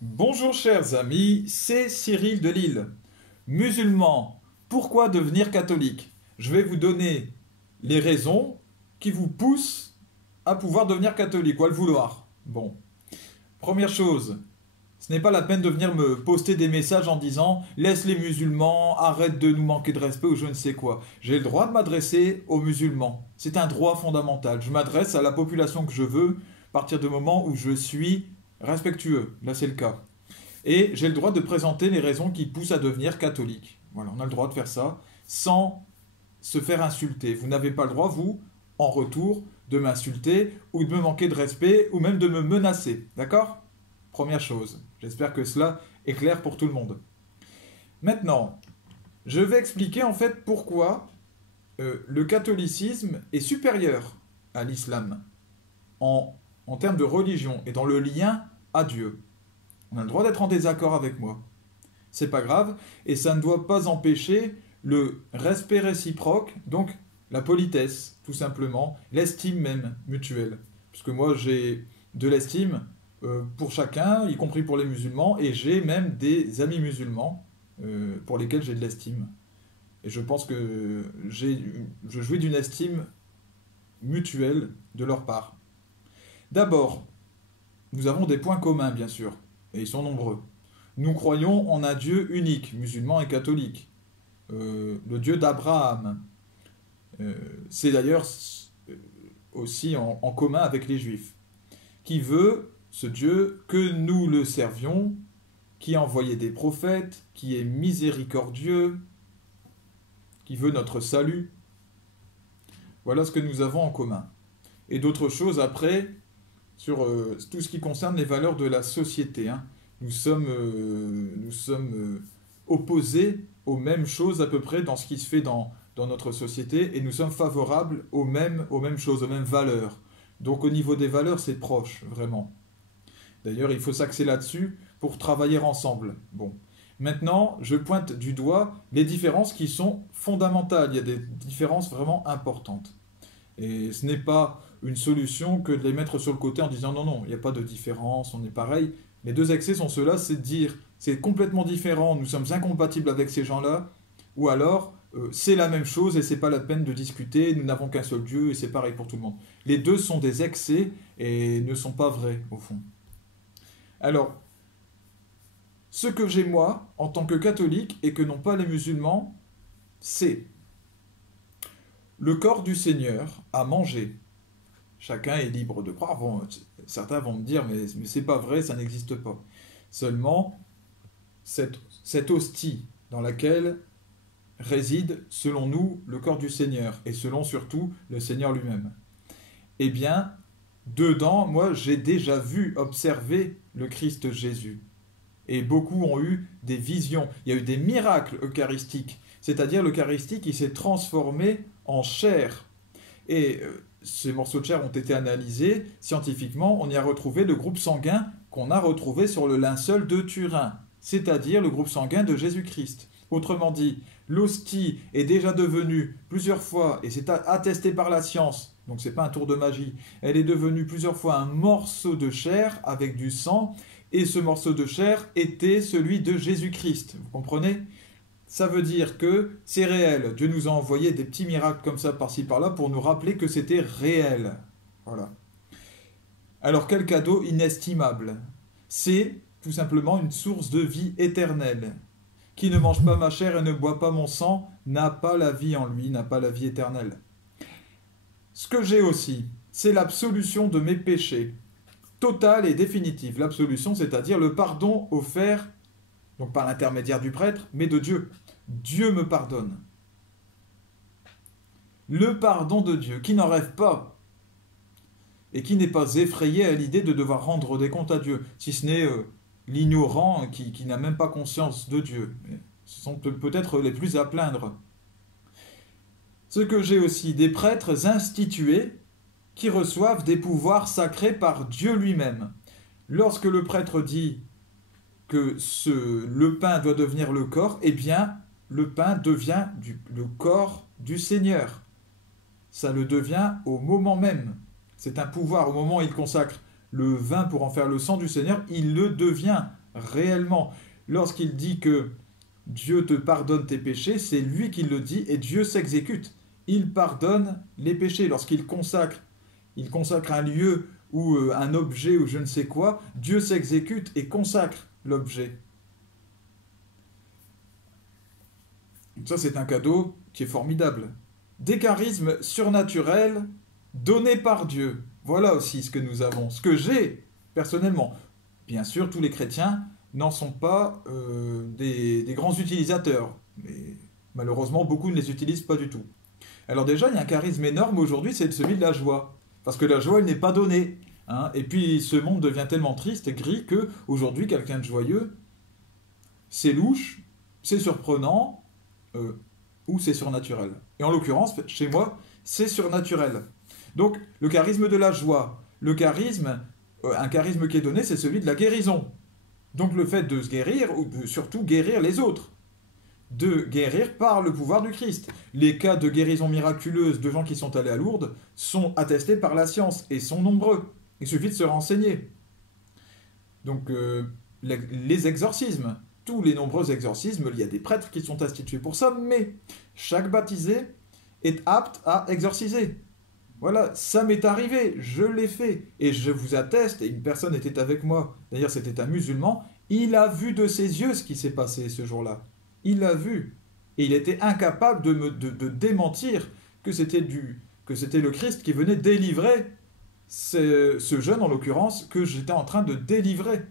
Bonjour chers amis, c'est Cyril de Lille. Musulman, pourquoi devenir catholique? Je vais vous donner les raisons qui vous poussent à pouvoir devenir catholique ou à le vouloir. Bon, première chose, ce n'est pas la peine de venir me poster des messages en disant laisse les musulmans, arrête de nous manquer de respect ou je ne sais quoi. J'ai le droit de m'adresser aux musulmans. C'est un droit fondamental. Je m'adresse à la population que je veux à partir du moment où je suis respectueux. Là, c'est le cas. Et j'ai le droit de présenter les raisons qui poussent à devenir catholique. Voilà, on a le droit de faire ça sans se faire insulter. Vous n'avez pas le droit, vous, en retour, de m'insulter ou de me manquer de respect ou même de me menacer. D'accord? Première chose. J'espère que cela est clair pour tout le monde. Maintenant, je vais expliquer en fait pourquoi le catholicisme est supérieur à l'islam en termes de religion et dans le lien à Dieu. On a le droit d'être en désaccord avec moi. C'est pas grave, et ça ne doit pas empêcher le respect réciproque, donc la politesse, tout simplement, l'estime même mutuelle. Parce que moi j'ai de l'estime pour chacun, y compris pour les musulmans, et j'ai même des amis musulmans pour lesquels j'ai de l'estime. Et je pense que je jouis d'une estime mutuelle de leur part. D'abord, nous avons des points communs, bien sûr, et ils sont nombreux. Nous croyons en un Dieu unique, musulman et catholique, le Dieu d'Abraham. C'est d'ailleurs aussi en commun avec les Juifs, qui veut, ce Dieu, que nous le servions, qui a envoyé des prophètes, qui est miséricordieux, qui veut notre salut. Voilà ce que nous avons en commun. Et d'autres choses après, sur tout ce qui concerne les valeurs de la société. Hein. Nous sommes opposés aux mêmes choses à peu près dans ce qui se fait dans notre société et nous sommes favorables aux mêmes choses, aux mêmes valeurs. Donc au niveau des valeurs, c'est proche, vraiment. D'ailleurs, il faut s'axer là-dessus pour travailler ensemble. Bon. Maintenant, je pointe du doigt les différences qui sont fondamentales. Il y a des différences vraiment importantes. Et ce n'est pas une solution que de les mettre sur le côté en disant non, non, il n'y a pas de différence, on est pareil. Les deux excès sont ceux-là, c'est de dire c'est complètement différent, nous sommes incompatibles avec ces gens-là, ou alors c'est la même chose et c'est pas la peine de discuter, nous n'avons qu'un seul Dieu et c'est pareil pour tout le monde. Les deux sont des excès et ne sont pas vrais au fond. Alors, ce que j'ai moi, en tant que catholique, et que n'ont pas les musulmans, c'est le corps du Seigneur à manger. Chacun est libre de croire. Bon, certains vont me dire, mais c'est pas vrai, ça n'existe pas. Seulement, cette hostie dans laquelle réside, selon nous, le corps du Seigneur, et selon surtout le Seigneur lui-même. Eh bien, dedans, moi, j'ai déjà vu, observer le Christ Jésus. Et beaucoup ont eu des visions. Il y a eu des miracles eucharistiques. C'est-à-dire l'Eucharistie qui s'est transformée en chair. Et ces morceaux de chair ont été analysés scientifiquement. On y a retrouvé le groupe sanguin qu'on a retrouvé sur le linceul de Turin. C'est-à-dire le groupe sanguin de Jésus-Christ. Autrement dit, l'hostie est déjà devenue plusieurs fois, et c'est attesté par la science, donc c'est pas un tour de magie, elle est devenue plusieurs fois un morceau de chair avec du sang, et ce morceau de chair était celui de Jésus-Christ. Vous comprenez? Ça veut dire que c'est réel. Dieu nous a envoyé des petits miracles comme ça par-ci par-là pour nous rappeler que c'était réel. Voilà. Alors quel cadeau inestimable. C'est tout simplement une source de vie éternelle. Qui ne mange pas ma chair et ne boit pas mon sang n'a pas la vie en lui, n'a pas la vie éternelle. Ce que j'ai aussi, c'est l'absolution de mes péchés. Totale et définitive. L'absolution, c'est-à-dire le pardon offert, donc par l'intermédiaire du prêtre, mais de Dieu. Dieu me pardonne. Le pardon de Dieu, qui n'en rêve pas, et qui n'est pas effrayé à l'idée de devoir rendre des comptes à Dieu, si ce n'est l'ignorant qui n'a même pas conscience de Dieu. Mais ce sont peut-être les plus à plaindre. Ce que j'ai aussi, des prêtres institués qui reçoivent des pouvoirs sacrés par Dieu lui-même. Lorsque le prêtre dit que le pain doit devenir le corps, eh bien, le pain devient le corps du Seigneur. Ça le devient au moment même. C'est un pouvoir. Au moment où il consacre le vin pour en faire le sang du Seigneur, il le devient réellement. Lorsqu'il dit que Dieu te pardonne tes péchés, c'est lui qui le dit et Dieu s'exécute. Il pardonne les péchés. Lorsqu'il consacre, il consacre un lieu ou un objet ou je ne sais quoi, Dieu s'exécute et consacre l'objet. Ça, c'est un cadeau qui est formidable. Des charismes surnaturels donnés par Dieu. Voilà aussi ce que nous avons, ce que j'ai personnellement. Bien sûr, tous les chrétiens n'en sont pas des grands utilisateurs. Mais malheureusement, beaucoup ne les utilisent pas du tout. Alors déjà, il y a un charisme énorme aujourd'hui, c'est celui de la joie. Parce que la joie, elle n'est pas donnée. Hein. Et puis, ce monde devient tellement triste et gris que aujourd'hui, quelqu'un de joyeux, c'est louche, c'est surprenant, ou c'est surnaturel. Et en l'occurrence, chez moi, c'est surnaturel. Donc, le charisme de la joie, un charisme qui est donné, c'est celui de la guérison. Donc, le fait de se guérir, ou de surtout guérir les autres. De guérir par le pouvoir du Christ. Les cas de guérison miraculeuse de gens qui sont allés à Lourdes sont attestés par la science et sont nombreux. Il suffit de se renseigner. Donc, les exorcismes, tous les nombreux exorcismes, il y a des prêtres qui sont institués pour ça, mais chaque baptisé est apte à exorciser. Voilà, ça m'est arrivé, je l'ai fait, et je vous atteste, et une personne était avec moi, d'ailleurs c'était un musulman, il a vu de ses yeux ce qui s'est passé ce jour-là. Il l'a vu, et il était incapable de démentir que c'était le Christ qui venait délivrer ce jeune, en l'occurrence, que j'étais en train de délivrer.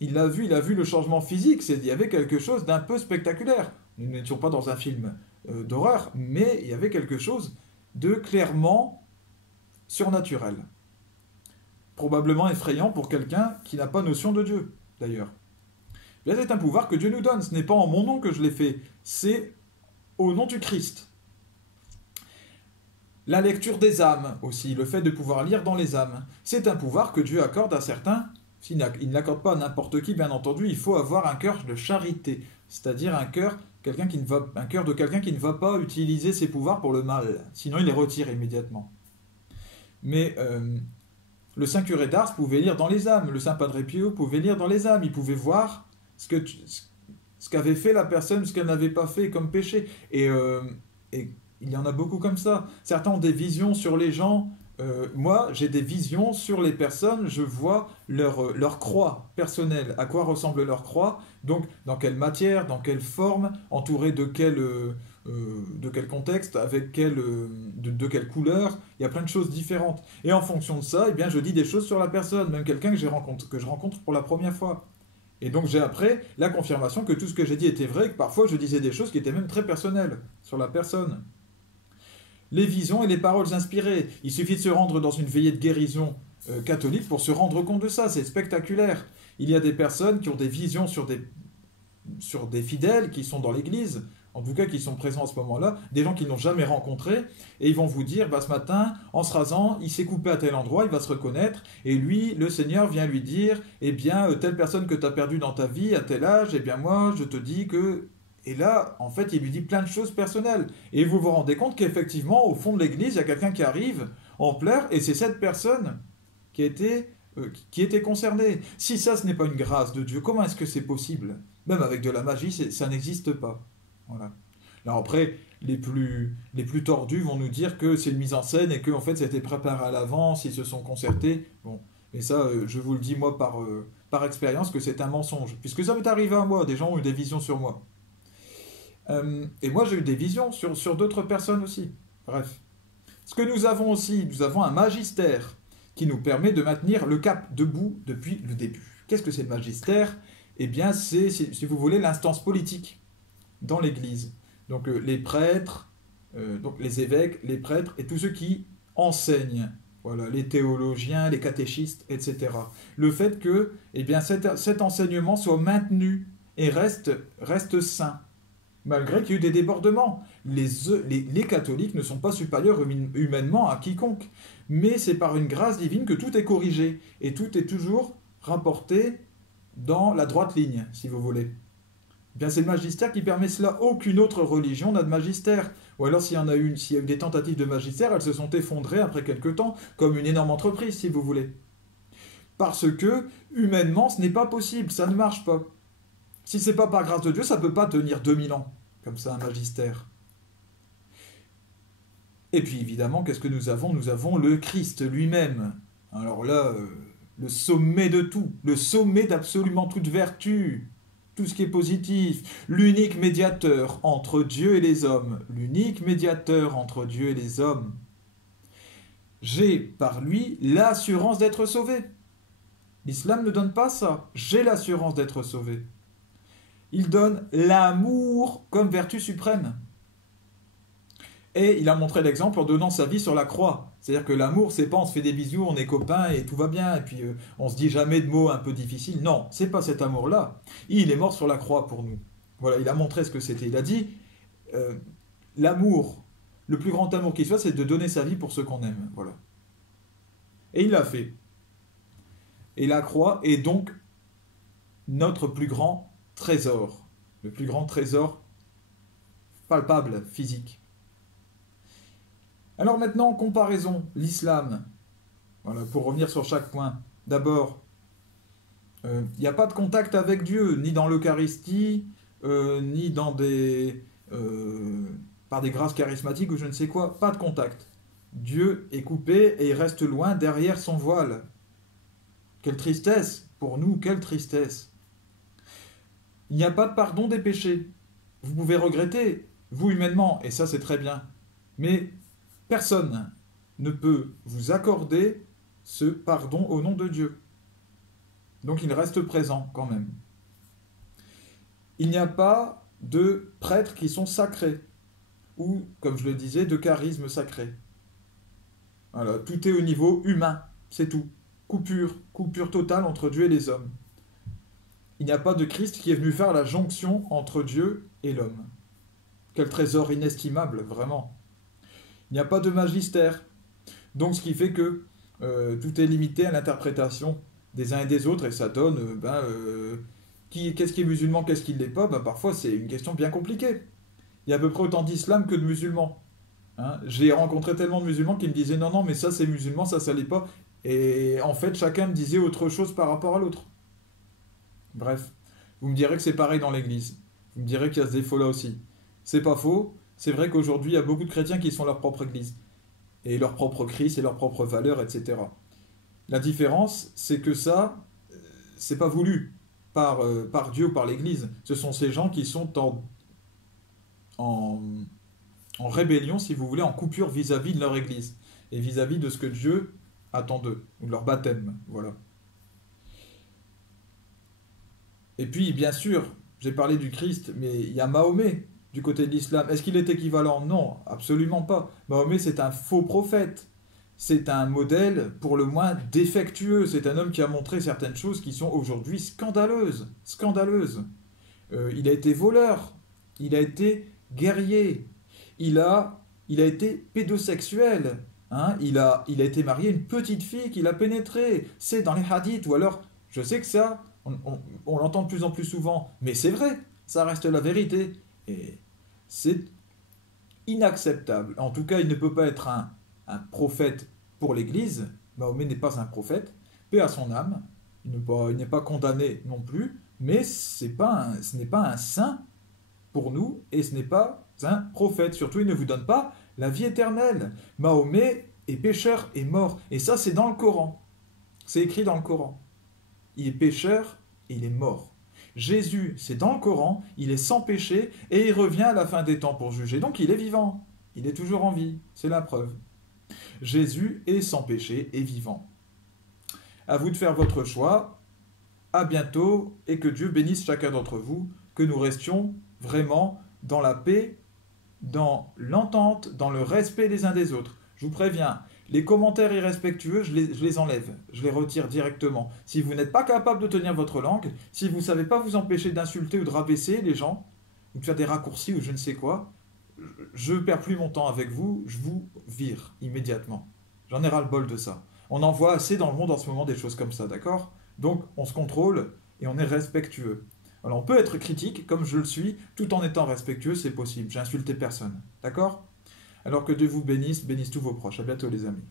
Il l'a vu, il a vu le changement physique, il y avait quelque chose d'un peu spectaculaire. Nous n'étions pas dans un film d'horreur, mais il y avait quelque chose de clairement surnaturel. Probablement effrayant pour quelqu'un qui n'a pas notion de Dieu, d'ailleurs. C'est un pouvoir que Dieu nous donne, ce n'est pas en mon nom que je l'ai fait, c'est au nom du Christ. La lecture des âmes aussi, le fait de pouvoir lire dans les âmes, c'est un pouvoir que Dieu accorde à certains. Il ne l'accorde pas à n'importe qui, bien entendu, il faut avoir un cœur de charité, c'est-à-dire un cœur de quelqu'un qui ne va pas utiliser ses pouvoirs pour le mal, sinon il les retire immédiatement. Mais le Saint Curé d'Ars pouvait lire dans les âmes, le Saint Padre Pio pouvait lire dans les âmes, il pouvait voir ce qu'avait fait la personne, ce qu'elle n'avait pas fait comme péché. Et il y en a beaucoup comme ça. Certains ont des visions sur les gens. Moi, j'ai des visions sur les personnes, je vois leur croix personnelle, à quoi ressemble leur croix, donc dans quelle matière, dans quelle forme, entourée de quel contexte, avec de quelle couleur, il y a plein de choses différentes. Et en fonction de ça, eh bien, je dis des choses sur la personne, même quelqu'un que je rencontre pour la première fois. Et donc j'ai après la confirmation que tout ce que j'ai dit était vrai, que parfois je disais des choses qui étaient même très personnelles sur la personne. Les visions et les paroles inspirées. Il suffit de se rendre dans une veillée de guérison catholique pour se rendre compte de ça, c'est spectaculaire. Il y a des personnes qui ont des visions sur des fidèles qui sont dans l'église, en tout cas qui sont présents à ce moment-là, des gens qu'ils n'ont jamais rencontrés, et ils vont vous dire, ce matin, en se rasant, il s'est coupé à tel endroit, il va se reconnaître, et lui, le Seigneur vient lui dire, eh bien, telle personne que tu as perdue dans ta vie, à tel âge, eh bien moi, je te dis que... Et là, en fait, il lui dit plein de choses personnelles. Et vous vous rendez compte qu'effectivement, au fond de l'église, il y a quelqu'un qui arrive en pleurs, et c'est cette personne qui était concernée. Si ça, ce n'est pas une grâce de Dieu, comment est-ce que c'est possible? Même avec de la magie, ça n'existe pas. Voilà. Alors après, les plus tordus vont nous dire que c'est une mise en scène et qu'en fait, c'était préparé à l'avance, ils se sont concertés. Bon, et ça, je vous le dis, moi, par expérience, que c'est un mensonge. Puisque ça m'est arrivé à moi, des gens ont eu des visions sur moi. Et moi, j'ai eu des visions sur d'autres personnes aussi. Bref. Ce que nous avons aussi, nous avons un magistère qui nous permet de maintenir le cap debout depuis le début. Qu'est-ce que c'est le magistère? Eh bien, c'est, si vous voulez, l'instance politique dans l'Église. Donc les prêtres, donc les évêques, les prêtres et tous ceux qui enseignent. Voilà, les théologiens, les catéchistes, etc. Le fait que eh bien, cet enseignement soit maintenu et reste sain. Malgré qu'il y ait eu des débordements. Les catholiques ne sont pas supérieurs humainement à quiconque. Mais c'est par une grâce divine que tout est corrigé. Et tout est toujours rapporté dans la droite ligne, si vous voulez. Eh bien, c'est le magistère qui permet cela. Aucune autre religion n'a de magistère. Ou alors, s'il y a eu des tentatives de magistère, elles se sont effondrées après quelque temps, comme une énorme entreprise, si vous voulez. Parce que, humainement, ce n'est pas possible, ça ne marche pas. Si c'est pas par grâce de Dieu, ça ne peut pas tenir 2000 ans, comme ça, un magistère. Et puis, évidemment, qu'est-ce que nous avons? Nous avons le Christ lui-même. Alors là, le sommet de tout, le sommet d'absolument toute vertu, tout ce qui est positif, l'unique médiateur entre Dieu et les hommes, l'unique médiateur entre Dieu et les hommes. J'ai, par lui, l'assurance d'être sauvé. L'islam ne donne pas ça. J'ai l'assurance d'être sauvé. Il donne l'amour comme vertu suprême. Et il a montré l'exemple en donnant sa vie sur la croix. C'est-à-dire que l'amour, c'est pas on se fait des bisous, on est copains et tout va bien, et puis on se dit jamais de mots un peu difficiles. Non, c'est pas cet amour-là. Il est mort sur la croix pour nous. Voilà, il a montré ce que c'était. Il a dit, l'amour, le plus grand amour qui soit, c'est de donner sa vie pour ceux qu'on aime. Voilà. Et il l'a fait. Et la croix est donc notre plus grand trésor. Le plus grand trésor palpable, physique. Alors maintenant, comparaison, l'islam. Voilà, pour revenir sur chaque point. D'abord, il n'y a pas de contact avec Dieu, ni dans l'Eucharistie, ni dans par des grâces charismatiques ou je ne sais quoi. Pas de contact. Dieu est coupé et il reste loin derrière son voile. Quelle tristesse, pour nous, quelle tristesse. Il n'y a pas de pardon des péchés. Vous pouvez regretter, vous humainement, et ça c'est très bien. Mais personne ne peut vous accorder ce pardon au nom de Dieu. Donc il reste présent quand même. Il n'y a pas de prêtres qui sont sacrés, ou, comme je le disais, de charisme sacré. Voilà, tout est au niveau humain, c'est tout. Coupure totale entre Dieu et les hommes. Il n'y a pas de Christ qui est venu faire la jonction entre Dieu et l'homme. Quel trésor inestimable, vraiment. Il n'y a pas de magistère. Donc ce qui fait que tout est limité à l'interprétation des uns et des autres, et ça donne, qu'est-ce qui est musulman, qu'est-ce qui ne l'est pas, parfois c'est une question bien compliquée. Il y a à peu près autant d'islam que de musulmans. Hein, j'ai rencontré tellement de musulmans qui me disaient non, mais ça c'est musulman, ça l'est pas. Et en fait, chacun me disait autre chose par rapport à l'autre. Bref, vous me direz que c'est pareil dans l'église. Vous me direz qu'il y a ce défaut-là aussi. C'est pas faux. C'est vrai qu'aujourd'hui, il y a beaucoup de chrétiens qui sont leur propre église. Et leur propre Christ et leurs propres valeurs, etc. La différence, c'est que ça, c'est pas voulu par Dieu ou par l'église. Ce sont ces gens qui sont en rébellion, si vous voulez, en coupure vis-à-vis de leur église. Et vis-à-vis de ce que Dieu attend d'eux. Ou de leur baptême. Voilà. Et puis, bien sûr, j'ai parlé du Christ, mais il y a Mahomet du côté de l'islam. Est-ce qu'il est équivalent? Non, absolument pas. Mahomet, c'est un faux prophète. C'est un modèle, pour le moins, défectueux. C'est un homme qui a montré certaines choses qui sont aujourd'hui scandaleuses. Scandaleuses. Il a été voleur. Il a été guerrier. Il a été pédosexuel. Hein, il a été marié à une petite fille qu'il a pénétrée. C'est dans les hadiths. Ou alors, je sais que ça... On l'entend de plus en plus souvent, mais c'est vrai, ça reste la vérité. Et c'est inacceptable. En tout cas, il ne peut pas être un prophète pour l'Église. Mahomet n'est pas un prophète. Paix à son âme. Il n'est pas condamné non plus. Mais ce n'est pas un saint pour nous et ce n'est pas un prophète. Surtout, il ne vous donne pas la vie éternelle. Mahomet est pécheur et mort. Et ça, c'est dans le Coran. C'est écrit dans le Coran. Il est pécheur et il est mort. Jésus, c'est dans le Coran, il est sans péché et il revient à la fin des temps pour juger. Donc il est vivant, il est toujours en vie, c'est la preuve. Jésus est sans péché et vivant. À vous de faire votre choix. À bientôt et que Dieu bénisse chacun d'entre vous, que nous restions vraiment dans la paix, dans l'entente, dans le respect les uns des autres. Je vous préviens, les commentaires irrespectueux, je les enlève, je les retire directement. Si vous n'êtes pas capable de tenir votre langue, si vous ne savez pas vous empêcher d'insulter ou de rabaisser les gens, ou de faire des raccourcis ou je ne sais quoi, je ne perds plus mon temps avec vous, je vous vire immédiatement. J'en ai ras-le-bol de ça. On en voit assez dans le monde en ce moment des choses comme ça, d'accord? Donc on se contrôle et on est respectueux. Alors on peut être critique, comme je le suis, tout en étant respectueux, c'est possible. J'ai insulté personne, d'accord? Alors que Dieu vous bénisse, bénisse tous vos proches. À bientôt les amis.